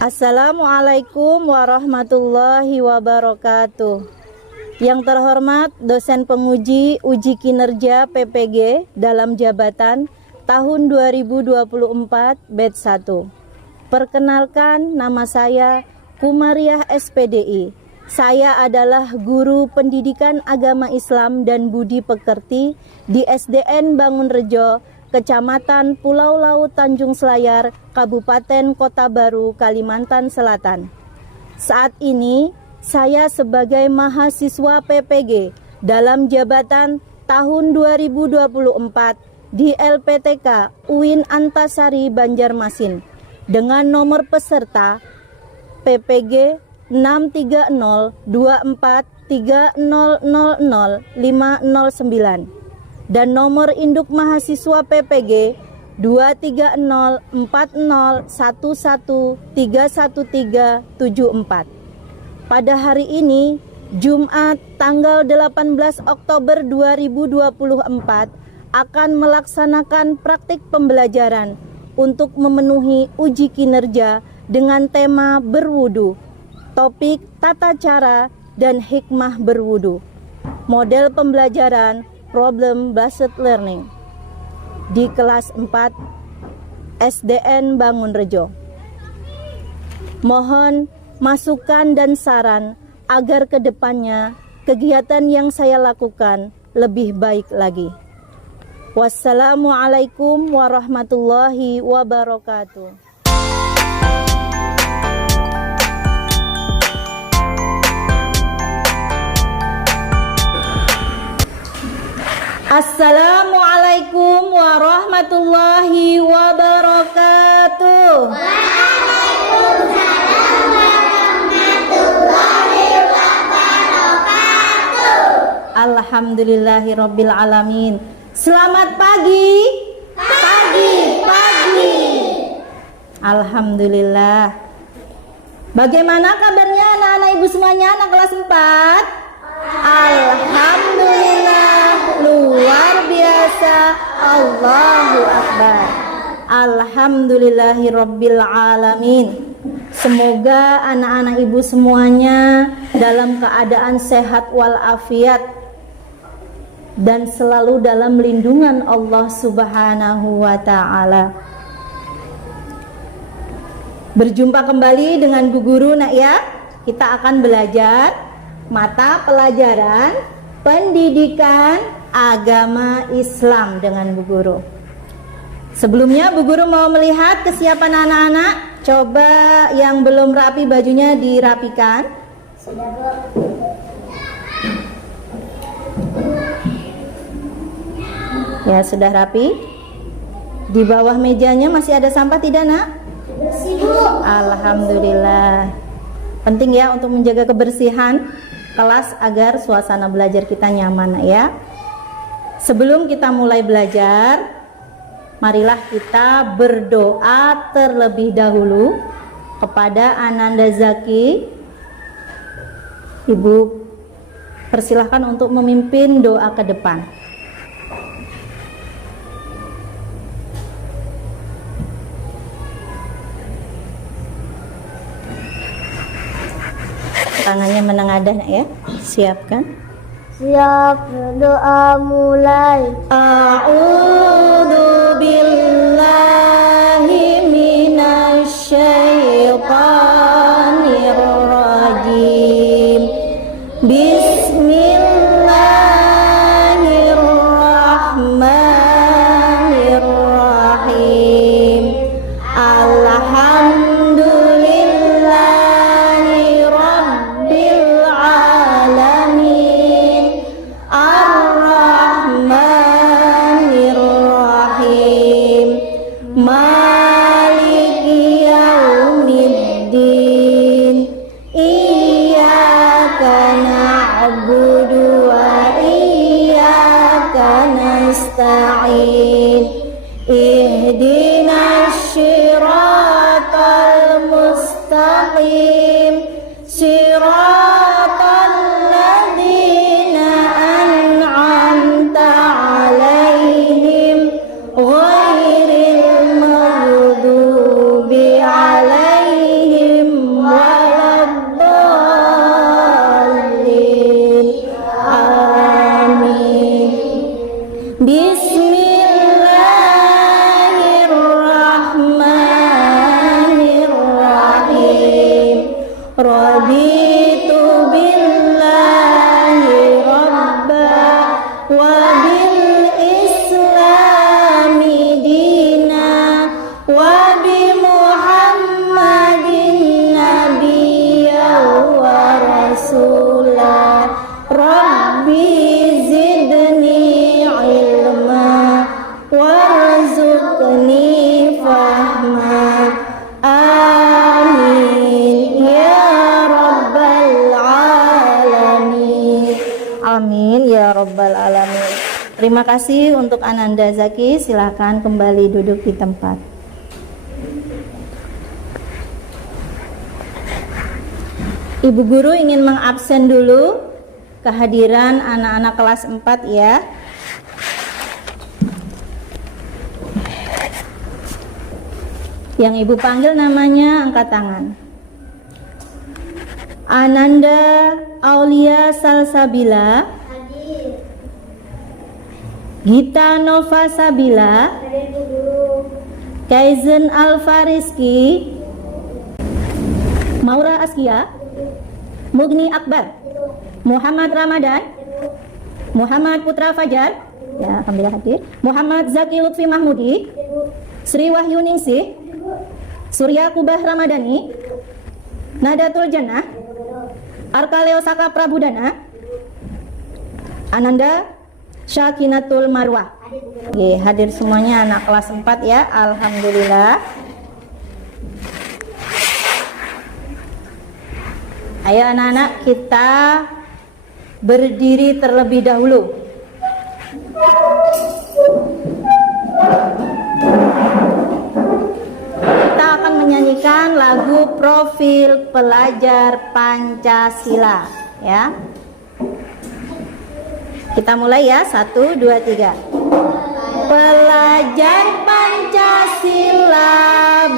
Assalamualaikum warahmatullahi wabarakatuh. Yang terhormat dosen penguji uji kinerja PPG dalam jabatan tahun 2024 batch 1. Perkenalkan, nama saya Kumariah SPDI. Saya adalah guru pendidikan agama Islam dan budi pekerti di SDN Bangunrejo, Kecamatan Pulau Laut Tanjung Selayar, Kabupaten Kota Baru, Kalimantan Selatan. Saat ini saya sebagai mahasiswa PPG dalam jabatan tahun 2024 di LPTK UIN Antasari Banjarmasin dengan nomor peserta PPG 6302430000509 dan nomor induk mahasiswa PPG 2304011311374. Pada hari ini, Jumat tanggal 18 Oktober 2024, akan melaksanakan praktik pembelajaran untuk memenuhi uji kinerja dengan tema berwudu, topik tata cara dan hikmah berwudu. Model pembelajaran Problem Based Learning di kelas 4 SDN Bangunrejo. Mohon masukan dan saran agar kedepannya kegiatan yang saya lakukan lebih baik lagi. Wassalamualaikum warahmatullahi wabarakatuh. Assalamualaikum warahmatullahi wabarakatuh. Waalaikumsalam warahmatullahi wabarakatuh. Alhamdulillahirabbil alamin. Selamat pagi. Pagi. Alhamdulillah. Bagaimana kabarnya anak-anak ibu semuanya, anak kelas 4? Alhamdulillah, luar biasa. Allahu Akbar. Alhamdulillahirabbil alamin. Semoga anak-anak ibu semuanya dalam keadaan sehat walafiat dan selalu dalam lindungan Allah Subhanahu wa taala. Berjumpa kembali dengan Bu Guru, nak ya. Kita akan belajar mata pelajaran pendidikan agama Islam dengan Bu Guru. Sebelumnya Bu Guru mau melihat kesiapan anak-anak. Coba yang belum rapi bajunya dirapikan. Sudah, Bu. Ya, sudah rapi. Di bawah mejanya masih ada sampah tidak, nak? Bersih, Bu. Alhamdulillah. Penting ya untuk menjaga kebersihan kelas agar suasana belajar kita nyaman, ya. Sebelum kita mulai belajar, marilah kita berdoa terlebih dahulu kepada Ananda Zaki. Ibu persilahkan untuk memimpin doa ke depan. Tangannya menengadah, nak ya. Siapkan. Siap, doa mulai. A'udzu billahi minasyaitonir rajim. Bismillahirrahmanirrahim. Maliki yaumiddin. Iyyaka na'budu wa iyyaka nasta'in. Ihdinas siratal mustaqim. Siratal ladzina an'amta 'alaihim ghairil maghdubi 'alaihim Bismillahirrahmanirrahim. Raditu billahi rabba wa bil islami dina wa bi Muhammadin nabiyya wa rasula. Rabbi zidni ilma warzuqni fahma. Amin ya rabbal alamin. Amin ya rabbal alamin. Terima kasih untuk Ananda Zaki. Silakan kembali duduk di tempat. Ibu guru ingin mengabsen dulu kehadiran anak-anak kelas 4 ya. Yang ibu panggil namanya angkat tangan. Ananda Aulia Salsabila, Hadir. Gita Nova Sabila, Hadir Bu Guru. Kaizen Alfariski, Maura Askia, Mugni Akbar, Muhammad Ramadan, Muhammad Putra Fajar, ya alhamdulillah hadir. Muhammad Zaki Lutfi Mahmudi, Sri Wahyu Ningsih, Surya Kubah Ramadhani, Nadatul Jannah, Arkaleo Saka Prabudana, Ananda Syakinatul Marwah. Oke, hadir semuanya anak kelas 4 ya, alhamdulillah. Ayo anak-anak, kita berdiri terlebih dahulu. Kita akan menyanyikan lagu Profil Pelajar Pancasila ya. Kita mulai ya, 1, 2, 3. Pelajar Pancasila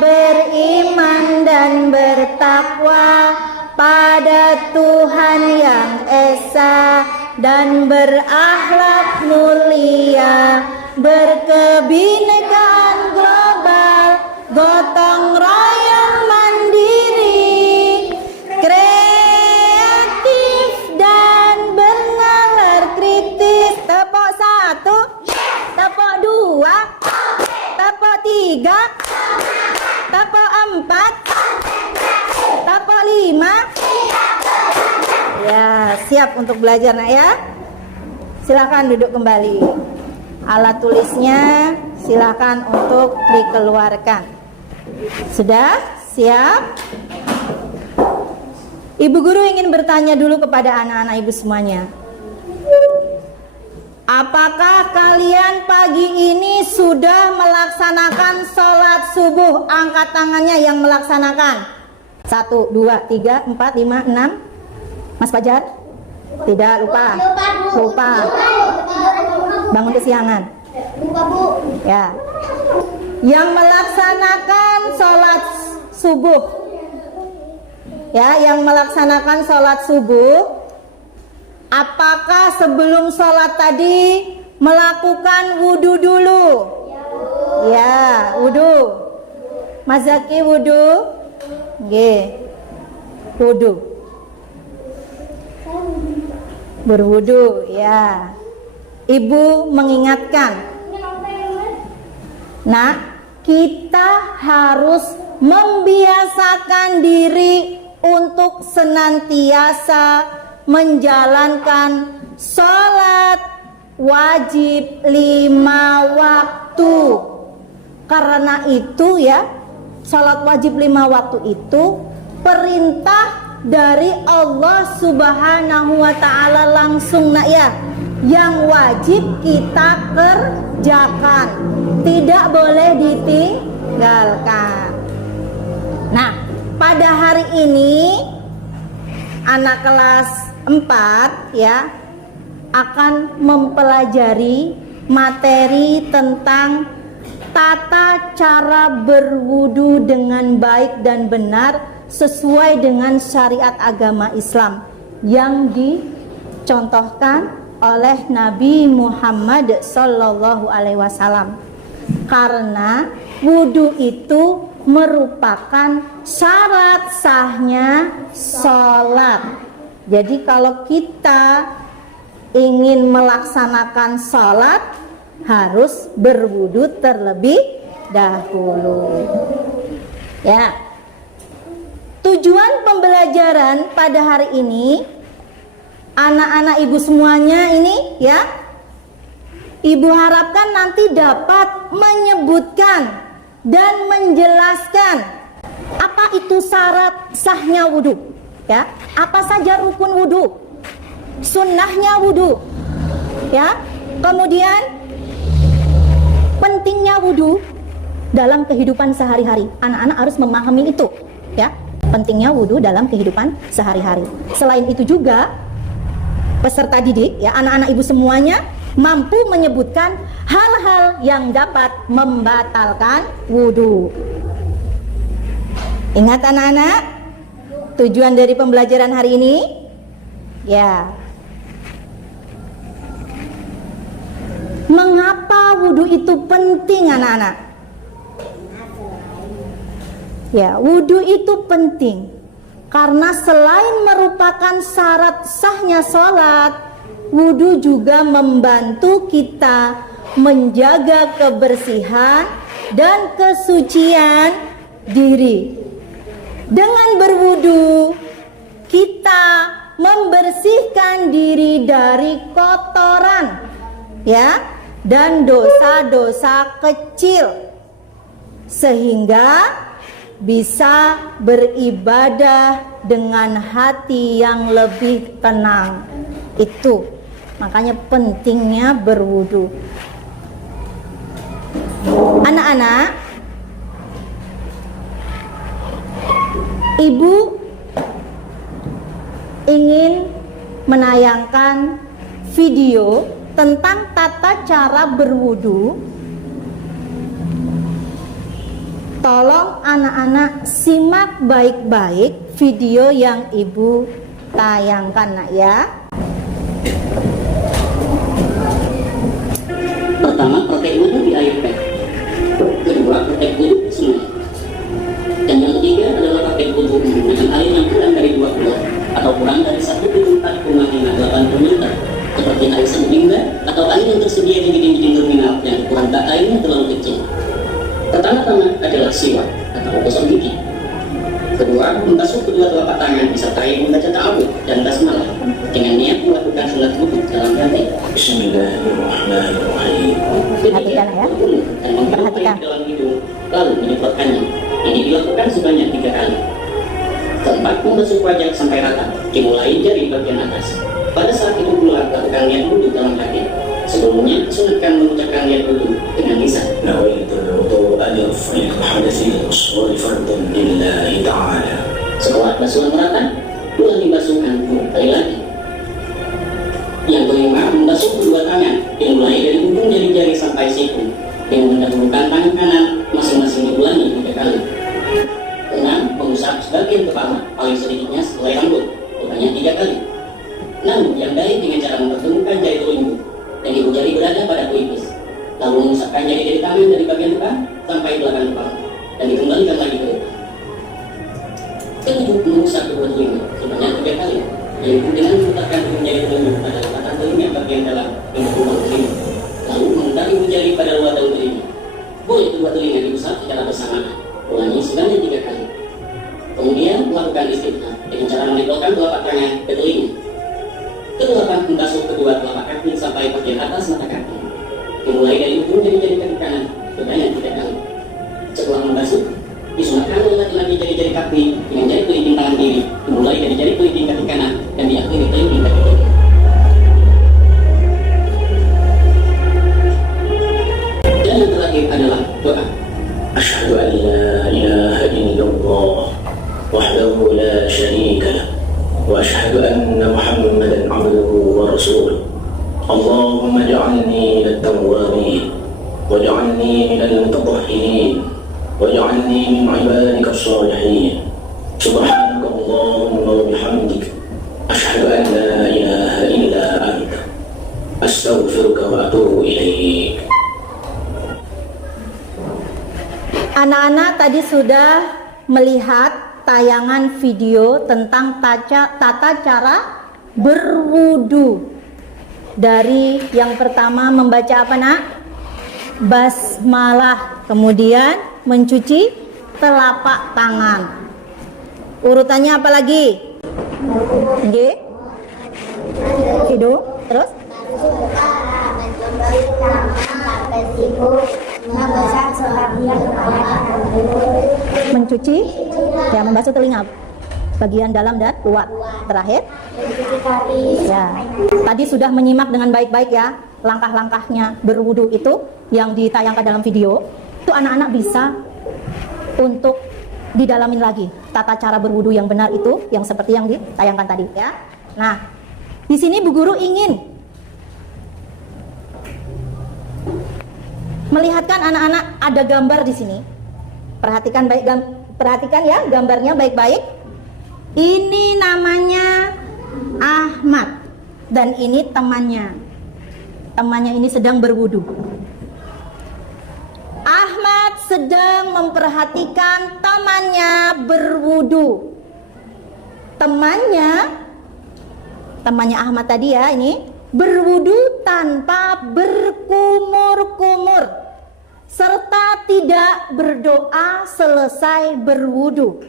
beriman dan bertakwa pada Tuhan yang esa dan berakhlak mulia, berkebinekaan global, gotong royong mandiri, kreatif dan bernalar kritis. Tepuk 1, tepuk 2, tepuk 3, tepuk 4, tepuk 5. Ya, siap untuk belajar nak ya. Silakan duduk kembali. Alat tulisnya silakan untuk dikeluarkan. Sudah? Siap? Ibu guru ingin bertanya dulu kepada anak-anak ibu semuanya. Apakah kalian pagi ini sudah melaksanakan sholat subuh? Angkat tangannya yang melaksanakan. 1, 2, 3, 4, 5, 6. Mas Fajar? Tidak, lupa. Lupa. Bangun kesiangan. Lupa Bu. Ya. Yang melaksanakan sholat subuh. Ya, yang melaksanakan sholat subuh. Apakah sebelum sholat tadi melakukan wudhu dulu? Ya, wudhu. Mas Zaki wudhu? Nggih. Wudhu. Berwudhu, ya. Ibu mengingatkan, nak, kita harus membiasakan diri untuk senantiasa menjalankan sholat wajib 5 waktu. Karena itu ya, sholat wajib 5 waktu itu perintah dari Allah Subhanahu wa ta'ala langsung nak ya, yang wajib kita kerjakan, tidak boleh ditinggalkan. Nah, pada hari ini anak kelas 4 ya akan mempelajari materi tentang tata cara berwudu dengan baik dan benar sesuai dengan syariat agama Islam yang dicontohkan oleh Nabi Muhammad Sallallahu Alaihi Wasallam. Karena wudhu itu merupakan syarat sahnya sholat. Jadi kalau kita ingin melaksanakan sholat, harus berwudhu terlebih dahulu. Ya. Tujuan pembelajaran pada hari ini, anak-anak ibu semuanya ini ya, ibu harapkan nanti dapat menyebutkan dan menjelaskan apa itu syarat sahnya wudhu, ya, apa saja rukun wudhu, sunnahnya wudhu, ya, kemudian pentingnya wudhu dalam kehidupan sehari-hari. Anak-anak harus memahami itu, ya, pentingnya wudhu dalam kehidupan sehari-hari. Selain itu juga peserta didik, ya, anak-anak ibu semuanya mampu menyebutkan hal-hal yang dapat membatalkan wudhu. Ingat anak-anak, tujuan dari pembelajaran hari ini, ya, mengapa wudhu itu penting anak-anak? Ya, wudhu itu penting karena selain merupakan syarat sahnya sholat, wudhu juga membantu kita menjaga kebersihan dan kesucian diri. Dengan berwudhu, kita membersihkan diri dari kotoran, ya, dan dosa-dosa kecil, sehingga bisa beribadah dengan hati yang lebih tenang. Itu makanya pentingnya berwudu. Anak-anak, ibu ingin menayangkan video tentang tata cara berwudu. Tolong anak-anak simak baik-baik video yang ibu tayangkan, nak, ya. Pertama, pakai wudhu di air teh. Kedua, pakai wudhu di sungai. Dan yang ketiga adalah pakai wudhu dengan air yang kurang dari 2 kilo atau kurang dari 1,4,8 liter, seperti air serbingga atau air yang tersedia di dinding terminal yang ukuran bak airnya terlalu kecil. Pertama-tama adalah siwak atau gosok gigi. Kedua, membasuh kedua telapak tangan disertai membaca ta'awudz dan basmalah dengan niat melakukan sholat wudhu dalam hati. Bismillahirrahmanirrahim. Ketiga, berwudhu dan menghirup air dalam hidung lalu menyemprotkannya. Ini dilakukan sebanyak 3 kali. Keempat, membasuh wajah sampai rata, dimulai dari bagian atas. Pada saat itu pula lakukan niat wudhu dalam hati. Sebelumnya, sunatkan mengucapkan niat wudhu dengan lisan. Setelah basuhan merata, ulangi basuhan 2 kali lagi. Yang kelima, membasuh kedua tangan, dimulai dari ujung jari-jari sampai siku, dengan mendahulukan tangan kanan masing-masing diulangi 3 kali. Keenam, mengusap sebagian kepala, paling sedikitnya sehelai rambut, sebanyak 3 kali. Namun, yang baik dengan cara mempertemukan jari telunjuk dan ibu jari berada pada pelipis, lalu mengusapkan jari-jari tangan dari bagian depan sampai belakang kepala dan dikembalikan lagi ke depan. Ketujuh, mengusap kedua telinga sebanyak 3 kali, yaitu dengan meletakkan ujung jari telunjuk pada lipatan telinga bagian dalam yang berlubang telinga, lalu memutar ibu jari pada luar daun telinga. Boleh kedua telinga diusap secara bersamaan, ulangi sebanyak 3 kali. Kemudian melakukan istifhar dengan cara menempelkan telapak tangan ke telinga. Kedelapan, membasuh kedua telapak kaki sampai bagian atas mata kaki, dimulai dari ujung jari-jari kaki kanan sebanyak 3 kali. Setelah membasuh, disunatkan lagi jari-jari kaki dengan jari kelingking tangan kiri, dimulai dari jari kelingking kaki kanan dan diakhiri kelingking kaki kiri. Dan yang terakhir adalah doa. Asyhadu an la ilaha illallah wahdahu la syarika lah wa asyhadu anna Muhammadan abduhu wa rasuluh. Allahumma ja'alni minat tawwabin waj'alni minal mutatahhirin waj'alni min ibadika as-salihin. Subhanaka Allahumma wa bihamdik asyhadu an la ilaha illa anta أستغفرك وأتوب إليك. Anak-anak tadi sudah melihat tayangan video tentang tata cara berwudu. Dari yang pertama membaca apa nak? Basmalah, kemudian mencuci telapak tangan. Urutannya apa lagi? Nggih. Hidung, terus mencuci, ya, membasuh telinga bagian dalam dan luar. Terakhir, ya, tadi sudah menyimak dengan baik-baik ya langkah-langkahnya berwudu itu yang ditayangkan dalam video. Itu anak-anak bisa untuk didalamin lagi tata cara berwudu yang benar itu, yang seperti yang ditayangkan tadi ya. Nah, di sini Bu Guru ingin melihatkan anak-anak ada gambar di sini. Perhatikan baik, perhatikan ya gambarnya baik-baik. Ini namanya Ahmad dan ini temannya. Temannya ini sedang berwudu. Ahmad sedang memperhatikan temannya berwudu. Temannya Ahmad tadi ya, ini berwudu tanpa berkumur-kumur serta tidak berdoa selesai berwudu.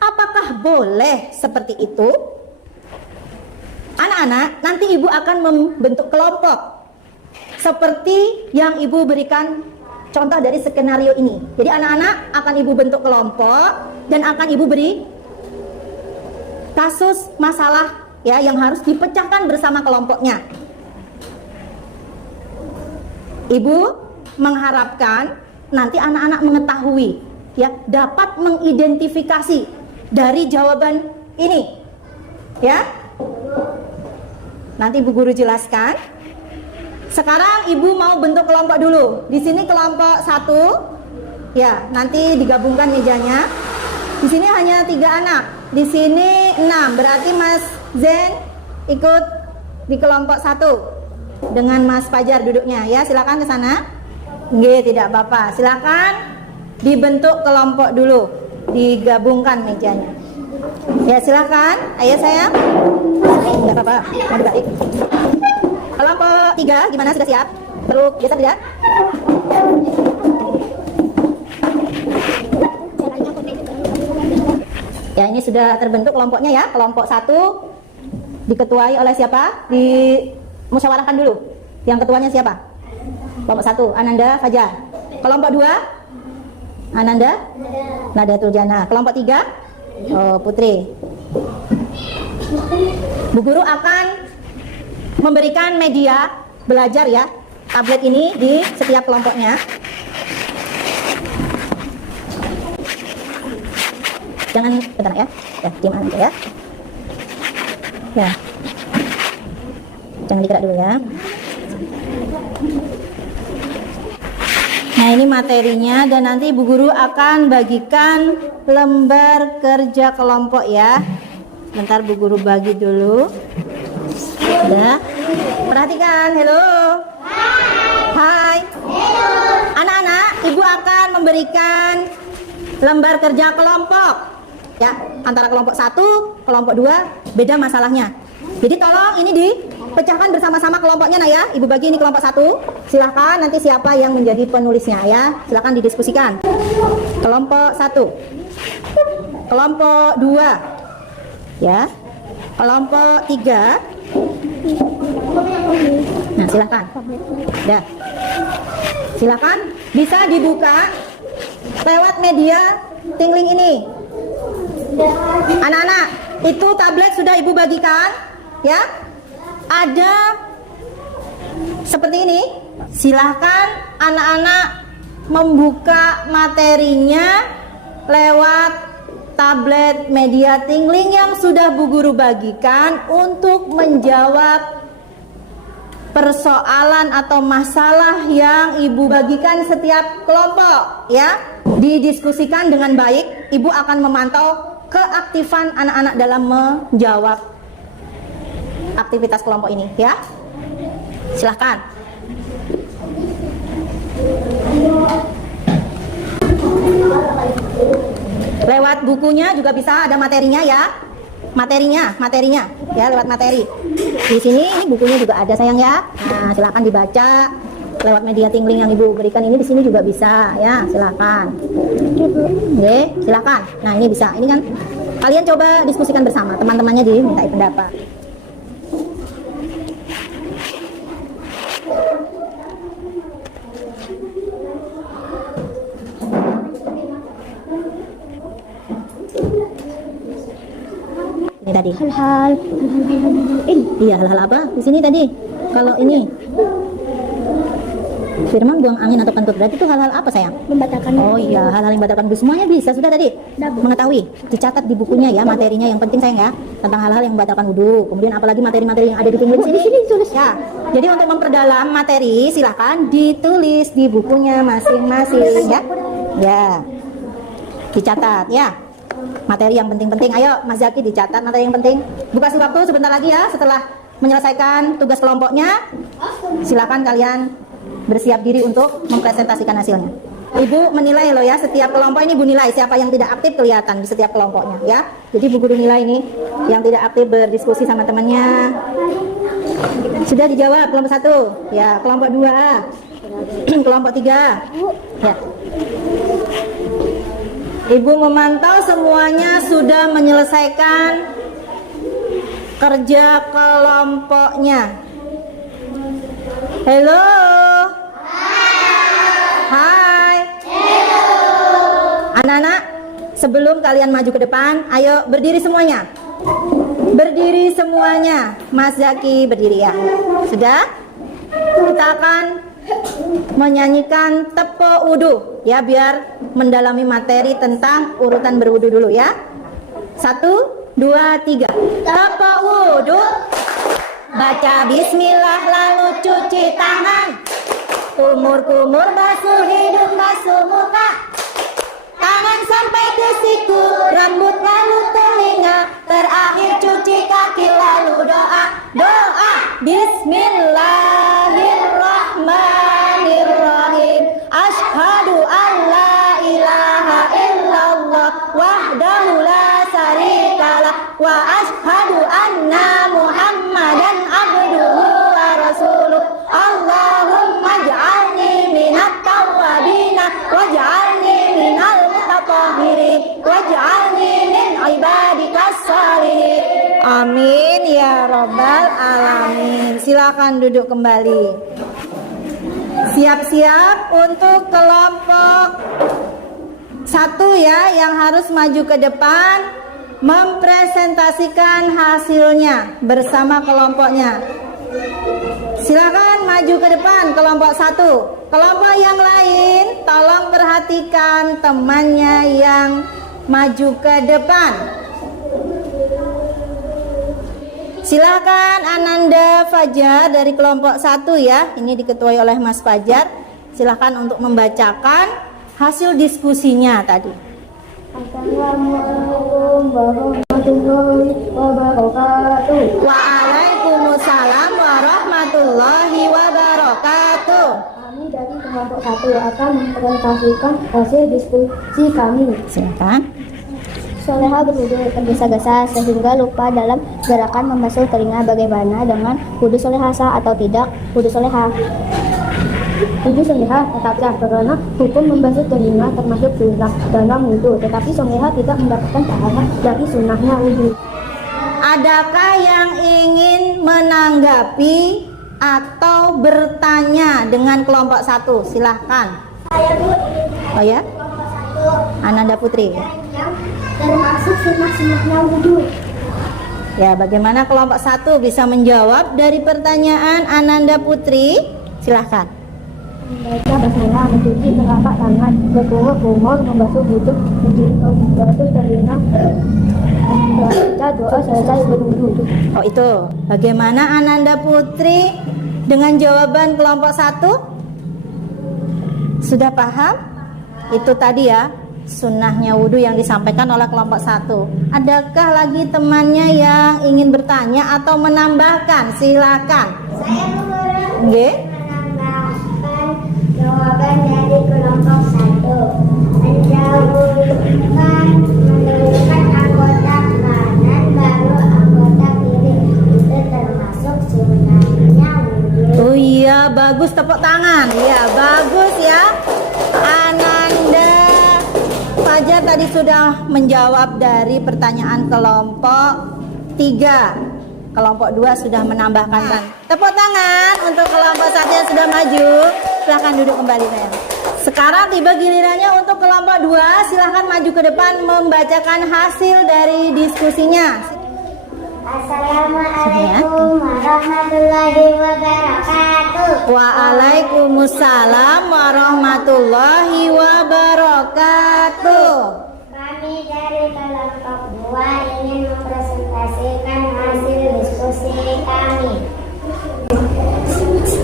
Apakah boleh seperti itu? Anak-anak, nanti ibu akan membentuk kelompok seperti yang ibu berikan contoh dari skenario ini. Jadi anak-anak akan ibu bentuk kelompok dan akan ibu beri kasus masalah ya yang harus dipecahkan bersama kelompoknya. Ibu mengharapkan nanti anak-anak mengetahui ya, dapat mengidentifikasi dari jawaban ini. Ya. Nanti Bu Guru jelaskan. Sekarang Ibu mau bentuk kelompok dulu. Di sini kelompok 1. Ya, nanti digabungkan mejanya. Di sini hanya 3 anak. Di sini 6. Berarti Mas Zen ikut di kelompok 1 dengan Mas Fajar duduknya. Ya, silakan ke sana. Nggih, tidak apa-apa. Silakan dibentuk kelompok dulu. Digabungkan mejanya. Ya, silakan. Ayo sayang. Enggak apa-apa. Mau dibalik. Kelompok 3 gimana, sudah siap? Perlu geser tidak? Ya, ini sudah terbentuk kelompoknya ya. Kelompok 1 diketuai oleh siapa? Dimusyawarahkan dulu. Yang ketuanya siapa? Kelompok 1 Ananda Fajar. Kelompok 2 Ananda Nadatul Jana. Kelompok 3 Putri. Bu Guru akan memberikan media belajar ya, tablet ini di setiap kelompoknya. Jangan bentar ya, diam aja ya. Ya, jangan digerak dulu ya. Nah, ini materinya dan nanti Bu Guru akan bagikan lembar kerja kelompok ya. Bentar Bu Guru bagi dulu. Udah. Perhatikan, halo. Hai. Halo. Anak-anak, Ibu akan memberikan lembar kerja kelompok. Ya, antara kelompok 1, kelompok 2 beda masalahnya. Jadi tolong ini dipecahkan bersama-sama kelompoknya nah ya. Ibu bagi ini kelompok 1. Silahkan nanti siapa yang menjadi penulisnya ya. Silahkan didiskusikan. Kelompok 1. Kelompok 2. Ya. Kelompok 3. Nah, silahkan. Dah. Silahkan bisa dibuka lewat media tingling ini. Anak-anak, itu tablet sudah Ibu bagikan, ya. Ada seperti ini. Silahkan anak-anak membuka materinya lewat tablet media tingling yang sudah Bu Guru bagikan untuk menjawab persoalan atau masalah yang Ibu bagikan setiap kelompok ya. Didiskusikan dengan baik. Ibu akan memantau keaktifan anak-anak dalam menjawab aktivitas kelompok ini ya. Silahkan. Lewat bukunya juga bisa, ada materinya ya. Materinya ya, lewat materi. Di sini ini bukunya juga ada sayang ya. Nah, silakan dibaca lewat media tingling yang Ibu berikan ini, di sini juga bisa ya, silakan. Oke, silakan. Nah, ini bisa. Ini kan kalian coba diskusikan bersama, teman-temannya dimintai pendapat. Ini tadi hal-hal iya, hal-hal apa di sini tadi? Kalau ini firman buang angin atau kentut, berarti itu hal-hal apa sayang? Membatalkan. Oh iya, hal-hal yang membatalkan wudhu, semuanya bisa sudah tadi mengetahui, dicatat di bukunya ya materinya yang penting sayang ya, tentang hal-hal yang membatalkan wudhu. Kemudian apalagi materi-materi yang ada di tingling sini tulis ya. Jadi untuk memperdalam materi silakan ditulis di bukunya masing-masing ya. Ya, dicatat ya. Materi yang penting-penting. Ayo Mas Zaki dicatat materi yang penting. Buka waktu sebentar lagi ya, setelah menyelesaikan tugas kelompoknya. Silakan kalian bersiap diri untuk mempresentasikan hasilnya. Ibu menilai loh ya, setiap kelompok ini Ibu nilai siapa yang tidak aktif kelihatan di setiap kelompoknya ya. Jadi Bu Guru nilai ini yang tidak aktif berdiskusi sama temannya. Sudah dijawab kelompok 1. Ya, kelompok 2. Kelompok 3. Ya. Ibu memantau semuanya sudah menyelesaikan kerja kelompoknya. Halo. Hai. Halo. Anak-anak, sebelum kalian maju ke depan, ayo berdiri semuanya. Berdiri semuanya. Mas Zaki berdiri ya. Sudah? Kita akan menyanyikan tepo wudu ya, biar mendalami materi tentang urutan berwudu dulu ya. 1, 2, 3. Tepo wudu. Baca bismillah lalu cuci tangan. Kumur-kumur basuh hidung, basuh muka. Tangan sampai ke siku, rambut lalu telinga. Terakhir cuci kaki lalu doa. Doa Bismillahirrahmanirrahim. Asyhadu an la ilaha illallah wahdahu la syarikalah wa asyhadu anna Muhammadan abduhu wa rasuluh. Allahumma ij'alni minat tawwabina waj'alni minal mutatahhirin waj'alni min ibadikas shalihin. Amin ya rabbal alamin. Silakan duduk kembali. Siap-siap untuk kelompok 1 ya, yang harus maju ke depan mempresentasikan hasilnya bersama kelompoknya. Silakan maju ke depan kelompok 1. Kelompok yang lain tolong perhatikan temannya yang maju ke depan. Silakan Ananda Fajar dari kelompok 1 ya. Ini diketuai oleh Mas Fajar. Silakan untuk membacakan hasil diskusinya tadi. Assalamualaikum warahmatullahi wabarakatuh. Waalaikumsalam warahmatullahi wabarakatuh. Kami dari kelompok 1 akan mempresentasikan hasil diskusi kami. Silakan. Soleha berwudu tergesa-gesa sehingga lupa dalam gerakan membasuh telinga. Bagaimana dengan wudu soleha sah atau tidak? Wudu soleha tetap sah karena hukum membasuh telinga termasuk sunnah dalam wudu, tetapi soleha tidak mendapatkan pahala dari sunnahnya wudu. Adakah yang ingin menanggapi atau bertanya dengan kelompok 1? Silahkan. Oh ya, Ananda Putri. Termasuk sunnah-sunnahnya wudu. Ya, bagaimana kelompok 1 bisa menjawab dari pertanyaan Ananda Putri? Silahkan. Membaca basmalah, mencuci telapak tangan, berkumur-kumur, membasuh wudhu, membasuh telinga, membaca doa selesai berwudhu. Oh itu, bagaimana Ananda Putri dengan jawaban kelompok 1? Sudah paham? Itu tadi ya, sunnahnya wudhu yang disampaikan oleh kelompok 1. Adakah lagi temannya yang ingin bertanya atau menambahkan? Silakan. Saya Nggih. Menambahkan jawaban dari kelompok 1. Mendahulukan anggota kanan baru anggota kiri. Itu termasuk sunahnya wudhu. Oh iya, bagus, tepuk tangan. Iya, bagus ya. Ananda Fajar tadi sudah menjawab dari pertanyaan kelompok 3. Kelompok 2 sudah menambahkan. Tepuk tangan untuk kelompok 1 yang sudah maju. Silahkan duduk kembali, sayang. Sekarang tiba gilirannya untuk kelompok 2. Silahkan maju ke depan membacakan hasil dari diskusinya. Assalamualaikum warahmatullahi wabarakatuh. Waalaikumsalam warahmatullahi wabarakatuh. Kami dari kelompok 2 ingin mempresentasikan hasil diskusi kami.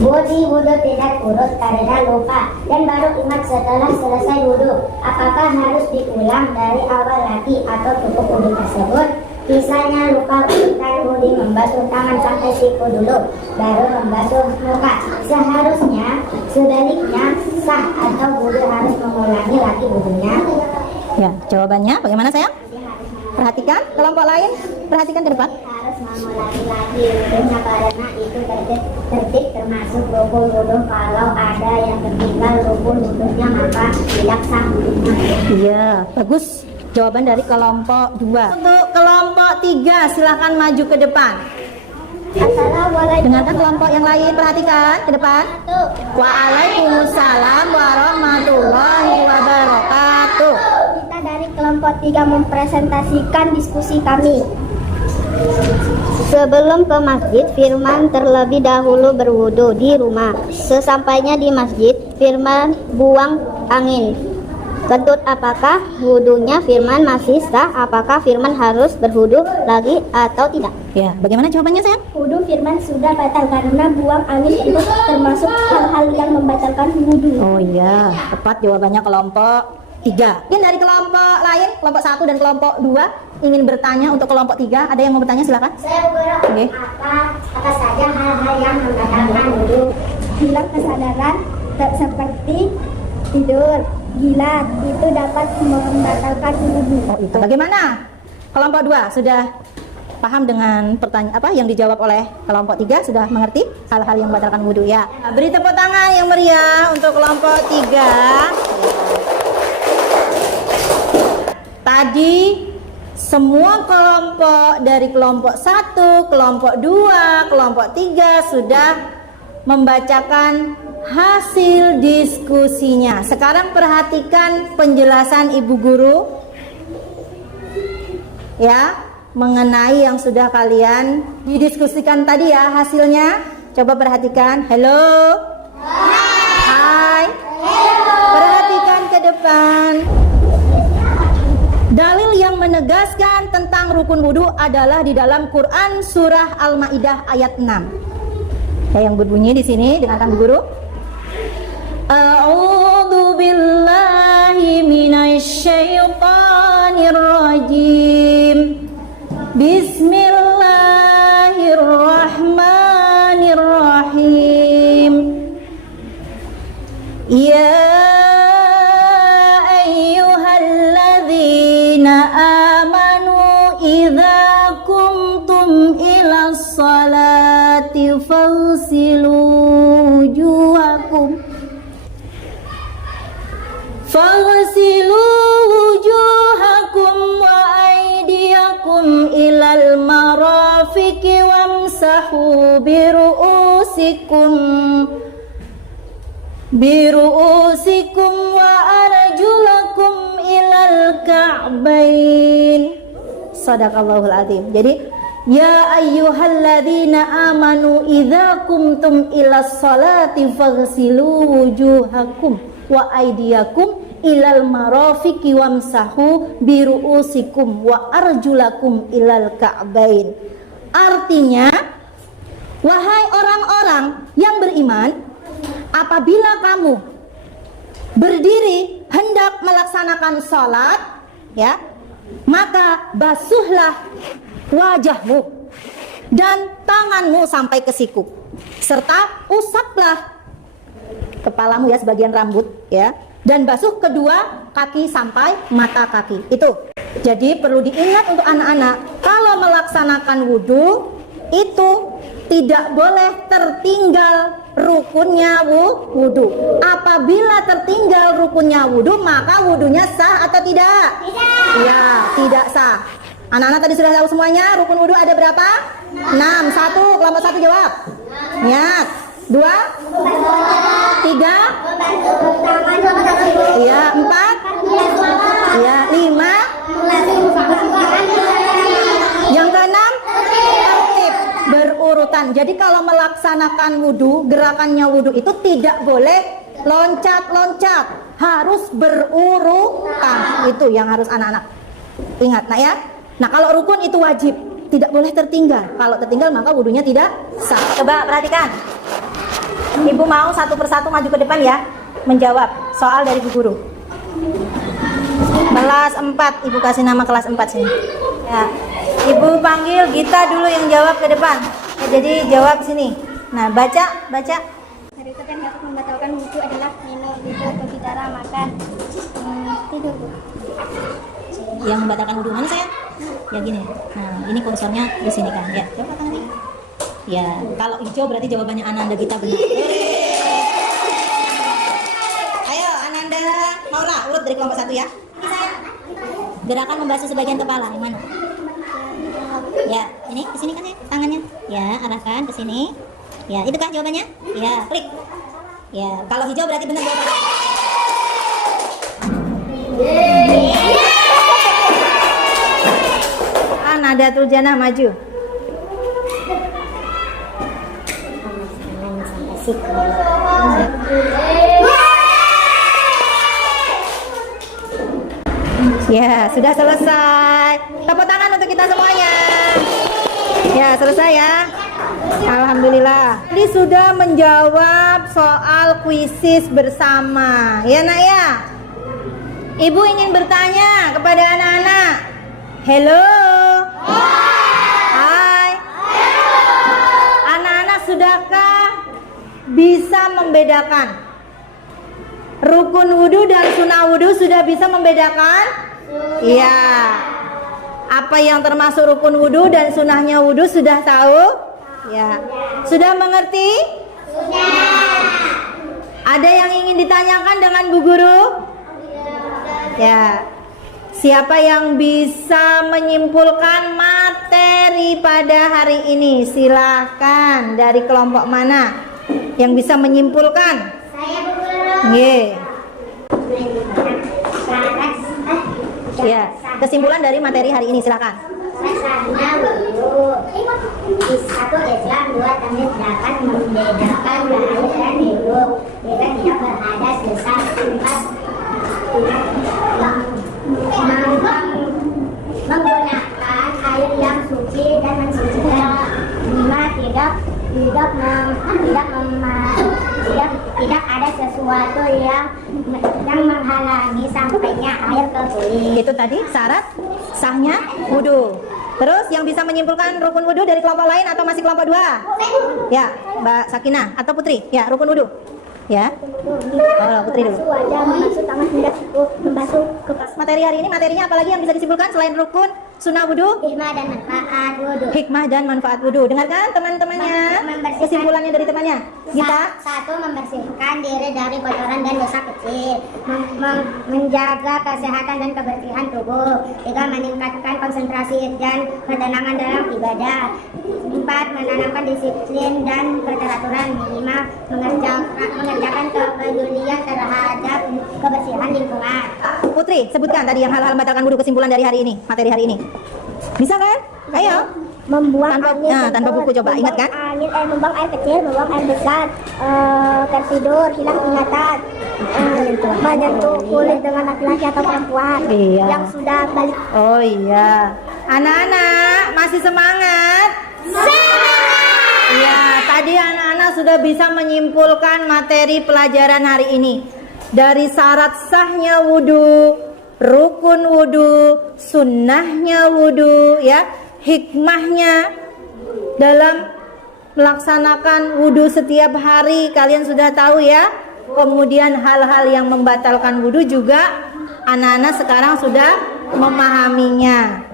Bodi wudhu tidak urut karena lupa dan baru ingat setelah selesai wudhu. Apakah harus diulang dari awal lagi atau cukup wudhu tersebut? Misalnya lupa urutan wudhu membasuh tangan sampai siku dulu, baru membasuh muka. Seharusnya sebaliknya sah atau wudhu harus mengulangi lagi wudhunya. Ya, jawabannya bagaimana, sayang? Perhatikan kelompok lain, perhatikan ke depan. Harus mengulangi lagi wudhunya karena itu tertib termasuk rukun wudhu. Kalau ada yang tertinggal rukun wudhunya maka tidak sah wudhunya. Iya, bagus. Jawaban dari kelompok 2. Untuk kelompok 3 silahkan maju ke depan. Assalamualaikum. Dengarkan kelompok yang lain, perhatikan ke depan. Waalaikumsalam warahmatullahi wabarakatuh. Kita dari kelompok 3 mempresentasikan diskusi kami. Sebelum ke masjid, Firman terlebih dahulu berwudu di rumah. Sesampainya di masjid, Firman buang angin. Kentut apakah wudunya Firman masih sah? Apakah Firman harus berwudu lagi atau tidak? Ya, bagaimana jawabannya, sayang? Wudu Firman sudah batal karena buang angin kentut termasuk hal-hal yang membatalkan wudu. Oh iya, tepat jawabannya kelompok 3. Mungkin dari kelompok lain, kelompok 1 dan kelompok 2 ingin bertanya untuk kelompok 3. Ada yang mau bertanya, silakan. Saya berguru, Oke. apa saja hal-hal yang membatalkan wudu? Hilang kesadaran seperti tidur, gila, itu dapat membatalkan wudu. Oh, itu. Bagaimana? Kelompok 2 sudah paham dengan pertanyaan apa yang dijawab oleh kelompok 3? Sudah mengerti hal-hal yang membatalkan wudu ya? Beri tepuk tangan yang meriah untuk kelompok 3. Tadi semua kelompok dari kelompok 1, kelompok 2, kelompok 3 sudah membacakan hasil diskusinya. Sekarang perhatikan penjelasan Ibu Guru ya, mengenai yang sudah kalian didiskusikan tadi ya hasilnya. Coba perhatikan. Halo. Hai. Perhatikan ke depan. Dalil yang menegaskan tentang rukun wudhu adalah di dalam Quran surah Al-Maidah ayat 6. Ya, yang berbunyi di sini dengarkan Bu Guru. A'udzu billahi minasyaitonir rajim. Bismillahirrahmanirrahim. Ya ayyuhalladzina amanu idza qumtum ilas salati faghsilu wujuhakum wa aydiyakum ilal marafiqi wamsahu biru'usikum wa arjulakum ilal ka'bain. Shadaqallahul azim. Jadi ya ayyuhalladzina amanu idza qumtum ilas salati faghsilu wujuhakum wa aydiyakum ilal marafiqi wamsahu biru'usikum wa arjulakum ilal ka'bain. Artinya, wahai orang-orang yang beriman, apabila kamu berdiri hendak melaksanakan sholat, ya, maka basuhlah wajahmu dan tanganmu sampai ke siku. serta usaplah kepalamu ya, sebagian rambut ya, dan basuh kedua kaki sampai mata kaki. Itu. Jadi perlu diingat untuk anak-anak, kalau melaksanakan wudhu itu tidak boleh tertinggal rukunnya wudhu. Apabila tertinggal rukunnya wudhu, maka wudhunya sah atau tidak? Tidak. Ya, tidak sah. Anak-anak tadi sudah tahu semuanya, rukun wudhu ada berapa? 6. 1, kelompok 1 jawab. Niat. 2, 3, ya 4, ya 5, yang keenam tertib berurutan. Jadi kalau melaksanakan wudhu, gerakannya wudhu itu tidak boleh loncat-loncat, harus berurutan. Itu yang harus anak-anak ingat, nak ya. Nah, kalau rukun itu wajib, tidak boleh tertinggal. Kalau tertinggal maka wudhunya tidak sah. Coba perhatikan. Ibu mau satu persatu maju ke depan ya, menjawab soal dari Bu Guru. Kelas 4, Ibu kasih nama kelas 4 sini. Ya. Ibu panggil Gita dulu yang jawab ke depan. Ya, jadi jawab sini. Nah, baca. Hadits yang dapat membatalkan wudhu adalah minum, itu, berbicara, makan, tidur. Yang membatalkan wudhu mana sayang? Ya gini. Nah, ini kursornya di sini kan. Ya, coba tangan ini. Ya, kalau hijau berarti jawabannya Ananda Gita benar. Ayo Ananda, Maura, urut dari kelompok 1 ya. Ini sayang. Gerakan membasuh sebagian kepala, yang mana? Ya, ini ke sini kan ya, tangannya. Ya, arahkan ke sini. Ya, itu kah jawabannya? Ya, klik. Ya, kalau hijau berarti benar jawabannya. Nadatul Jannah maju. Ya, sudah selesai. Tepuk tangan untuk kita semuanya. Ya, selesai ya. Alhamdulillah. Ini sudah menjawab soal kuisis bersama. Ya, Nak ya. Ibu ingin bertanya kepada anak-anak. Hello. Hai. Anak-anak sudahkah bisa membedakan rukun wudhu dan sunnah wudhu? Sudah bisa membedakan? Iya. Apa yang termasuk rukun wudhu dan sunnahnya wudhu sudah tahu? Ya. Sudah mengerti? Sudah. Ada yang ingin ditanyakan dengan Bu Guru? Ya. Siapa yang bisa menyimpulkan materi pada hari ini? Silakan, dari kelompok mana yang bisa menyimpulkan? Saya Bu Guru. Ya, kesimpulan dari materi hari ini silakan. Sahnya wudhu. 1. Islam. 2. Tamyiz dapat membedakan baik dan buruk. 3. Tidak berhadas besar. 4. Menggunakan air yang suci dan mensucikan. 5. Tidak ada sesuatu yang menghalangi sampainya air ke kulit. Itu tadi syarat sahnya wudhu. Terus yang bisa menyimpulkan rukun wudhu dari kelompok lain atau masih kelompok 2? Ya, Mbak Sakinah atau Putri. Ya, rukun wudhu. Ya. Oh, Putri dulu. Wajah, membasuh tangan, membasuh kepala. Materi hari ini materinya apalagi yang bisa disimpulkan selain rukun, sunnah wudhu? Hikmah dan manfaat wudhu. Hikmah dan manfaat wudhu. Dengarkan teman-temannya. Kesimpulannya dari temannya. Kita 1. Membersihkan diri dari kotoran dan dosa kecil. Menjaga kesehatan dan kebersihan tubuh. 3. Meningkatkan konsentrasi dan ketenangan dalam ibadah. 4. Menanamkan disiplin dan keteraturan. 5. Mengerjakan kepedulian terhadap kebersihan lingkungan. Putri, sebutkan tadi yang hal-hal membatalkan wudhu, kesimpulan dari hari ini, materi hari ini. Bisa kan? Ayo. Membuang tanpa buku coba, ingat kan? Membuang air kecil, membuang air besar, tertidur, hilang ingatan, menyentuh kulit dengan laki-laki atau perempuan yang sudah balik. Oh iya. Anak-anak masih semangat? Iya, tadi anak-anak sudah bisa menyimpulkan materi pelajaran hari ini. Dari syarat sahnya wudhu, rukun wudhu, sunnahnya wudhu, ya, hikmahnya dalam melaksanakan wudhu setiap hari, kalian sudah tahu ya. Kemudian hal-hal yang membatalkan wudhu juga anak-anak sekarang sudah memahaminya.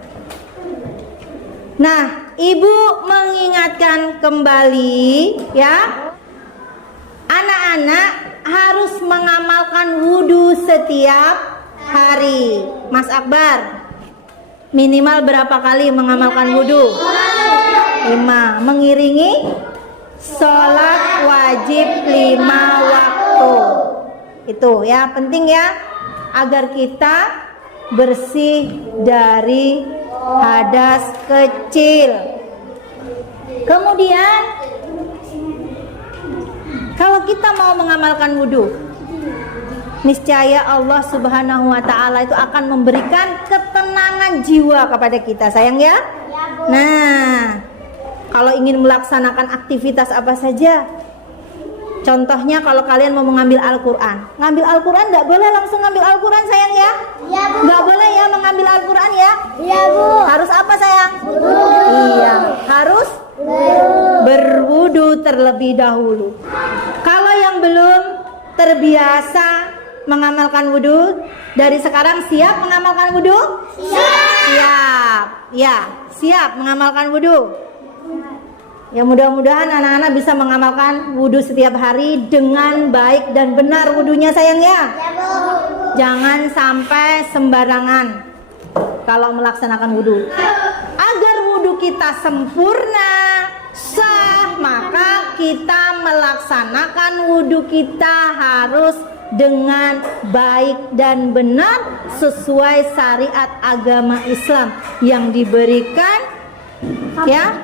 Nah, ibu mengingatkan kembali ya, anak-anak harus mengamalkan wudhu setiap hari. Mas Akbar, minimal berapa kali mengamalkan wudhu? 5. Mengiringi sholat wajib 5 waktu. Itu ya, penting ya, agar kita bersih dari hadas kecil. Kemudian kalau kita mau mengamalkan wudhu, niscaya Allah Subhanahu wa ta'ala itu akan memberikan ketenangan jiwa kepada kita, sayang ya. Nah, kalau ingin melaksanakan aktivitas apa saja, contohnya kalau kalian mau mengambil Al-Quran, ngambil Al-Quran nggak boleh langsung ngambil Al-Quran, sayang ya. Iya, Bu. Nggak boleh ya mengambil Al-Quran ya. Iya, Bu. Harus apa, sayang? Iya, harus berwudu terlebih dahulu. Kalau yang belum terbiasa mengamalkan wudu, dari sekarang siap mengamalkan wudu? Siap. Ya, siap mengamalkan wudu. Ya, mudah-mudahan anak-anak bisa mengamalkan wudu setiap hari dengan baik dan benar wudunya, sayang ya. Jangan sampai sembarangan kalau melaksanakan wudu. Agar wudu kita sempurna, sah, maka kita melaksanakan wudu kita harus dengan baik dan benar sesuai syariat agama Islam yang diberikan ya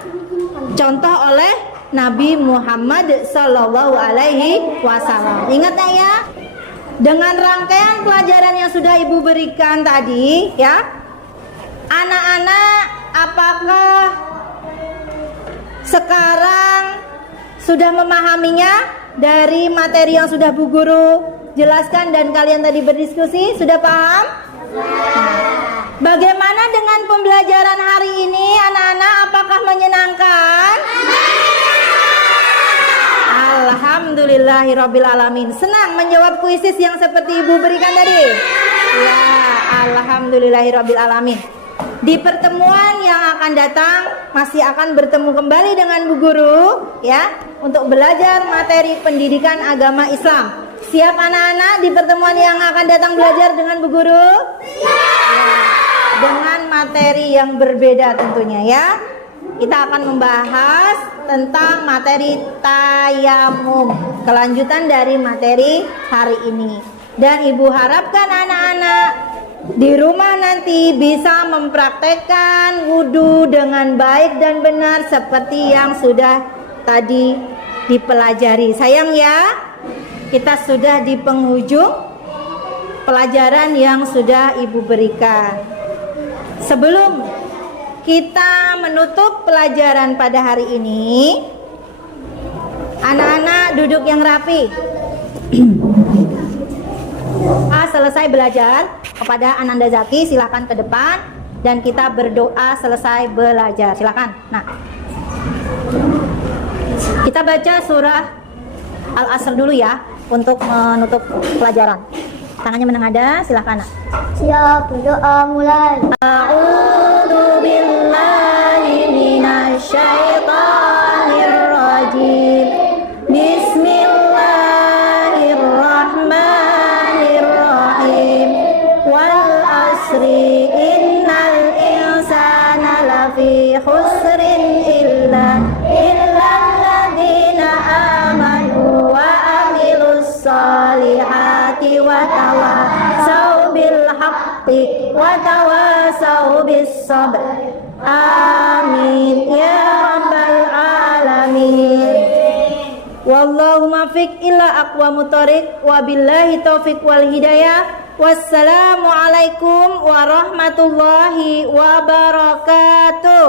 contoh oleh Nabi Muhammad Sallallahu Alaihi Wasallam. Ingat ya, dengan rangkaian pelajaran yang sudah ibu berikan tadi ya, anak-anak apakah sekarang sudah memahaminya dari materi yang sudah Bu Guru jelaskan dan kalian tadi berdiskusi? Sudah paham? Bagaimana dengan pembelajaran hari ini anak-anak? Apakah menyenangkan? Alhamdulillahirrabbilalamin. Senang menjawab kuisis yang seperti ibu berikan tadi? Ya, alhamdulillahirrabbilalamin. Di pertemuan yang akan datang masih akan bertemu kembali dengan Bu Guru ya, untuk belajar materi pendidikan agama Islam. Siap anak-anak di pertemuan yang akan datang belajar dengan Bu Guru? Ya, dengan materi yang berbeda tentunya ya. Kita akan membahas tentang materi tayamum, kelanjutan dari materi hari ini. Dan ibu harapkan anak-anak di rumah nanti bisa mempraktekkan wudhu dengan baik dan benar seperti yang sudah tadi dipelajari. Sayang ya, kita sudah di penghujung pelajaran yang sudah ibu berikan. Sebelum kita menutup pelajaran pada hari ini, anak-anak duduk yang rapi. Selesai belajar, kepada Ananda Zaki silakan ke depan dan kita berdoa selesai belajar. Silakan. Nah, kita baca surah Al-Asr dulu ya untuk menutup pelajaran. Tangannya menengadah, silakan. Nak. Siap, berdoa mulai. A'udzu billahi minasyaitonir rajim. Bismillahirrahmanirrahim. Wal asri innal insana lafi khusrin illa alladziina amanu wa amilus solihati wa tawassaw bil haqqi wa tawassaw bis sabr. Amin ya rabbal alamin. Wallahu muwaffiq ila aqwamut thoriq wa billahi taufiq wal hidayah. Wassalamualaikum warahmatullahi wabarakatuh.